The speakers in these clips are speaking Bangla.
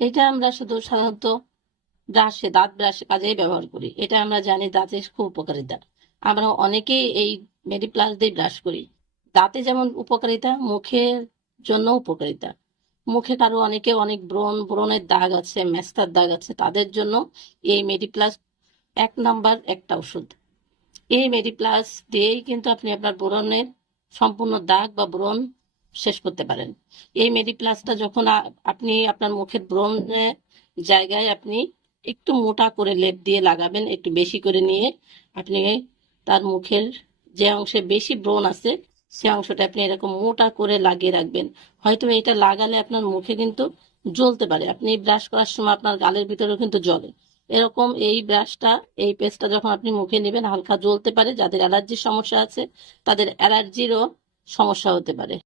এটা আমরা শুধু সাধারণত দাঁত ব্রাশে কাজেই ব্যবহার করি। এটা আমরা জানি দাঁতের খুব উপকারিতা। আমরা অনেকেই এই মেডিপ্লাস দিয়ে ব্রাশ করি। দাঁতে যেমন উপকারিতা, মুখের জন্য উপকারিতা। মুখে কারো অনেকে অনেক ব্রণের দাগ আছে, মেস্তার দাগ আছে, তাদের জন্য এই মেডিপ্লাস এক নাম্বার একটা ওষুধ। এই মেডিপ্লাস দিয়েই কিন্তু আপনি আপনার ব্রণের সম্পূর্ণ দাগ বা ব্রণ শেষ করতে পারেন। এই মেডিপ্লাসটা যখন আপনি আপনার মুখের ব্রণের জায়গায় আপনি একটু মোটা করে লেপ দিয়ে লাগাবেন, একটু বেশি করে নিয়ে আপনি তার মুখের যে অংশে বেশি ব্রণ আছে সে অংশটা আপনি এরকম মোটা করে লাগিয়ে রাখবেন। হয়তো এটা লাগালে আপনার মুখে কিন্তু জ্বলতে পারে, আপনি ব্রাশ করার সময় আপনার গালের ভিতরেও কিন্তু জ্বলে। এরকম এই পেস্টটা যখন আপনি মুখে নেবেন হালকা জ্বলতে পারে। যাদের অ্যালার্জির সমস্যা আছে তাদের অ্যালার্জিরও সমস্যা হতে পারে।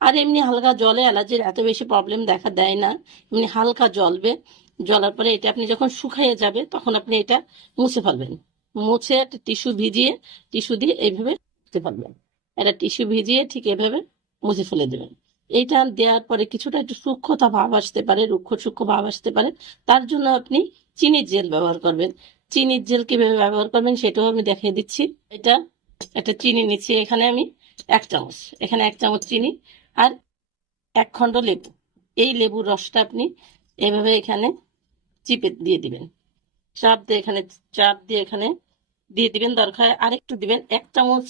আর এমনি হালকা জলে অ্যালার্জির এত বেশি প্রবলেম দেখা দেয় না, এমনি হালকা জ্বলবে। জ্বলার পরে এটা আপনি যখন শুকিয়ে যাবে তখন আপনি এটা মুছে ফেলবেন। মুছে একটা টিস্যু দিয়ে এইভাবে মুছে ফেলবেন। একটা টিস্যু ভিজিয়ে ঠিক এভাবে মুছে ফেলে দেবেন। এইটা দেওয়ার পরে কিছুটা একটু সূক্ষ্মতা ভাব আসতে পারে, রুক্ষ সূক্ষ্ম ভাব আসতে পারে। তার জন্য আপনি চিনির জেল ব্যবহার করবেন। চিনির জেল কিভাবে ব্যবহার করবেন সেটাও আমি দেখিয়ে দিচ্ছি। এটা একটা চিনি নিচ্ছি, এখানে আমি 1 চামচ, এখানে 1 চামচ চিনি আর 1 খণ্ড লেবু। এই লেবুর রসটা আপনি এভাবে এখানে চিপে দিয়ে দিবেন। চাপ দিয়ে এখানে দিয়ে দিবেন। দরকার আরেকটু দিবেন। 1 চামচ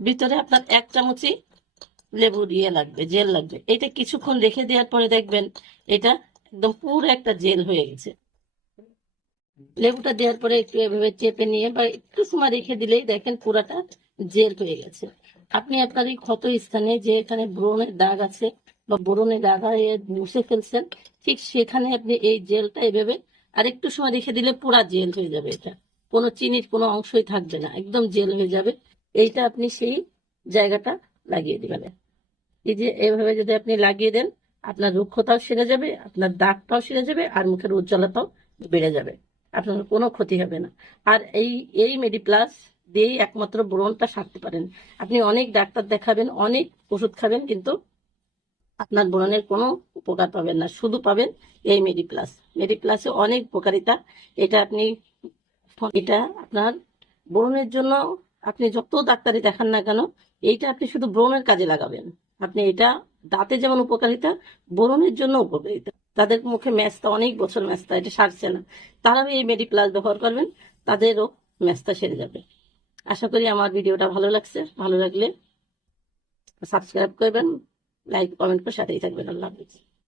ভিতরে আপনার 1 চামচই লেবু দিয়ে লাগবে, জেল লাগবে। এটা কিছুক্ষণ রেখে দেওয়ার পরে দেখবেন এটা একদম পুরো একটা জেল হয়ে গেছে। লেবুটা দেওয়ার পরে একটু এভাবে চেপে নিয়ে বা একটু সময় রেখে দিলেই দেখেন পুরাটা জেল হয়ে গেছে। আপনি আপনার এই ক্ষত স্থানে যে এখানে ব্রণের দাগ আছে বা ব্রণের দাগ মুছে ফেলছেন, ঠিক সেখানে আপনি এই জেলটা এভাবে আর একটু সময় রেখে দিলে পুরা জেল হয়ে যাবে। এটা কোনো চিনির কোনো অংশই থাকবে না, একদম জেল হয়ে যাবে। এইটা আপনি সেই জায়গাটা লাগিয়ে দিবেন। এই যে এভাবে যদি আপনি লাগিয়ে দেন আপনার রুক্ষতাও সেরে যাবে, আপনার দাগটাও সেরে যাবে, আর মুখের উজ্জ্বলতাও বেড়ে যাবে। আপনার কোনো ক্ষতি হবে না। আর এই এই মেডিপ্লাস দিয়েই একমাত্র ব্রণটা সারতে পারেন। আপনি অনেক ডাক্তার দেখাবেন, অনেক ওষুধ খাবেন, কিন্তু আপনার ব্রণের কোনো উপকার পাবেন না, শুধু পাবেন এই মেডিপ্লাসে অনেক উপকারিতা। এটা আপনি এটা আপনার ব্রণের জন্য আপনি যত ডাক্তারি দেখান না কেন, এইটা আপনি শুধু ব্রণের কাজে লাগাবেন। আপনি এটা দাঁতে যেমন উপকারিতা, ব্রণের জন্য উপকারিতা। তাদের মুখে মেস্তা, অনেক বছর মেস্তা, এটা সারছে না, তারাও এই মেডিপ্লাস ব্যবহার করবেন, তাদেরও মেস্তা সেরে যাবে। আশা করি আমার ভিডিওটা ভালো লাগছে। ভালো লাগলে সাবস্ক্রাইব করবেন, লাইক কমেন্ট করে সাথেই থাকবেন। আল্লাহ হাফিজ।